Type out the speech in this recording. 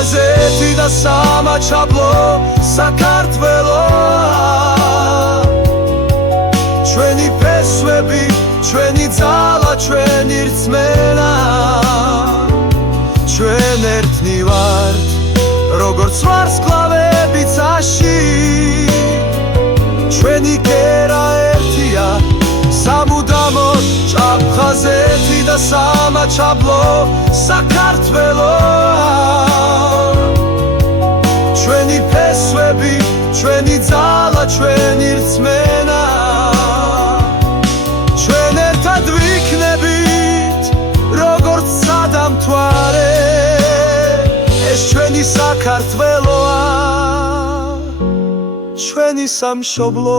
აფხაზეთი და სამაჩაბლო საქართველოა ჩვენი ფესვები ჩვენი ძალა ჩვენი რწმენა ჩვენ ერთნი ვართ როგორც ვარსკვლავები წაში ჩვენი კერა ერთია სამუდამოდ აფხაზეთი და სამაჩაბლო საქართველოა ჩვენი ფესვები ჩვენი ძალა ჩვენი რწმენა ჩვენ ერთად ვიქნებით როგორც სადამთვარე ეს ჩვენი საქართველოა ჩვენი სამშობლო